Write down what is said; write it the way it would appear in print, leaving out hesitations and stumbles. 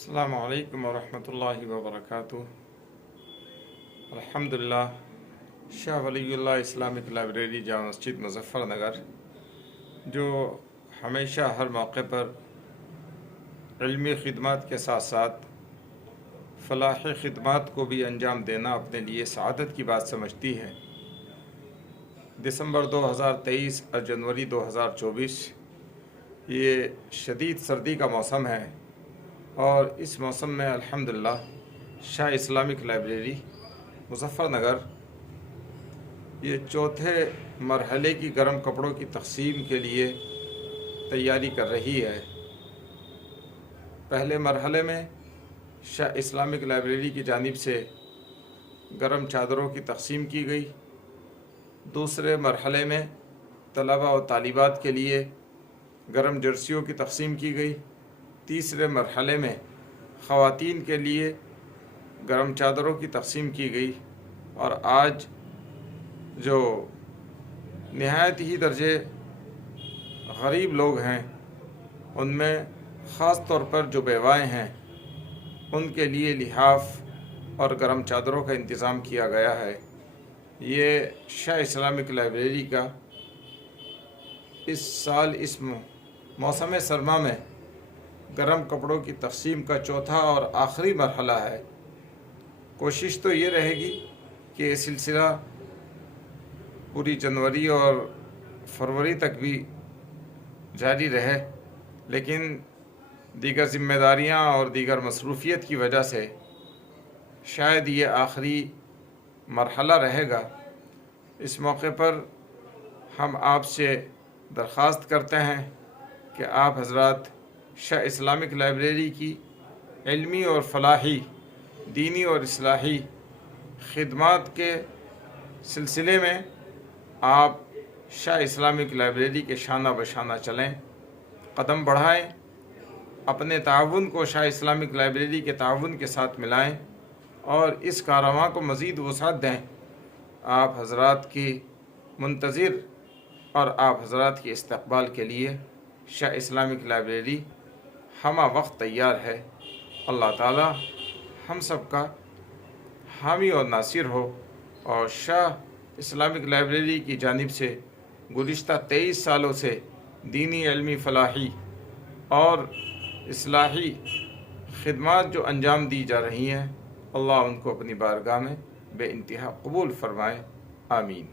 السلام علیکم ورحمۃ اللہ وبرکاتہ۔ الحمدللہ، شاہ ولی اللہ اسلامک لائبریری جامع مسجد مظفر نگر، جو ہمیشہ ہر موقع پر علمی خدمات کے ساتھ ساتھ فلاحی خدمات کو بھی انجام دینا اپنے لیے سعادت کی بات سمجھتی ہے، دسمبر 2023 اور جنوری 2024 یہ شدید سردی کا موسم ہے، اور اس موسم میں الحمدللہ شاہ اسلامک لائبریری مظفر نگر یہ چوتھے مرحلے کی گرم کپڑوں کی تقسیم کے لیے تیاری کر رہی ہے۔ پہلے مرحلے میں شاہ اسلامک لائبریری کی جانب سے گرم چادروں کی تقسیم کی گئی، دوسرے مرحلے میں طلباء و طالبات کے لیے گرم جرسیوں کی تقسیم کی گئی، تیسرے مرحلے میں خواتین کے لیے گرم چادروں کی تقسیم کی گئی، اور آج جو نہایت ہی درجے غریب لوگ ہیں ان میں خاص طور پر جو بیوائیں ہیں ان کے لیے لحاف اور گرم چادروں کا انتظام کیا گیا ہے۔ یہ شاہ اسلامک لائبریری کا اس سال اس موسم سرما میں گرم کپڑوں کی تقسیم کا چوتھا اور آخری مرحلہ ہے۔ کوشش تو یہ رہے گی کہ یہ سلسلہ پوری جنوری اور فروری تک بھی جاری رہے، لیکن دیگر ذمہ داریاں اور دیگر مصروفیت کی وجہ سے شاید یہ آخری مرحلہ رہے گا۔ اس موقع پر ہم آپ سے درخواست کرتے ہیں کہ آپ حضرات شاہ اسلامک لائبریری کی علمی اور فلاحی، دینی اور اصلاحی خدمات کے سلسلے میں آپ شاہ اسلامک لائبریری کے شانہ بشانہ چلیں، قدم بڑھائیں، اپنے تعاون کو شاہ اسلامک لائبریری کے تعاون کے ساتھ ملائیں اور اس کاررواں کو مزید وسعت دیں۔ آپ حضرات کی منتظر اور آپ حضرات کے استقبال کے لیے شاہ اسلامک لائبریری ہمہ وقت تیار ہے۔ اللہ تعالی ہم سب کا حامی اور ناصر ہو، اور شاہ اسلامک لائبریری کی جانب سے گزشتہ 23 سالوں سے دینی، علمی، فلاحی اور اصلاحی خدمات جو انجام دی جا رہی ہیں، اللہ ان کو اپنی بارگاہ میں بے انتہا قبول فرمائے، آمین۔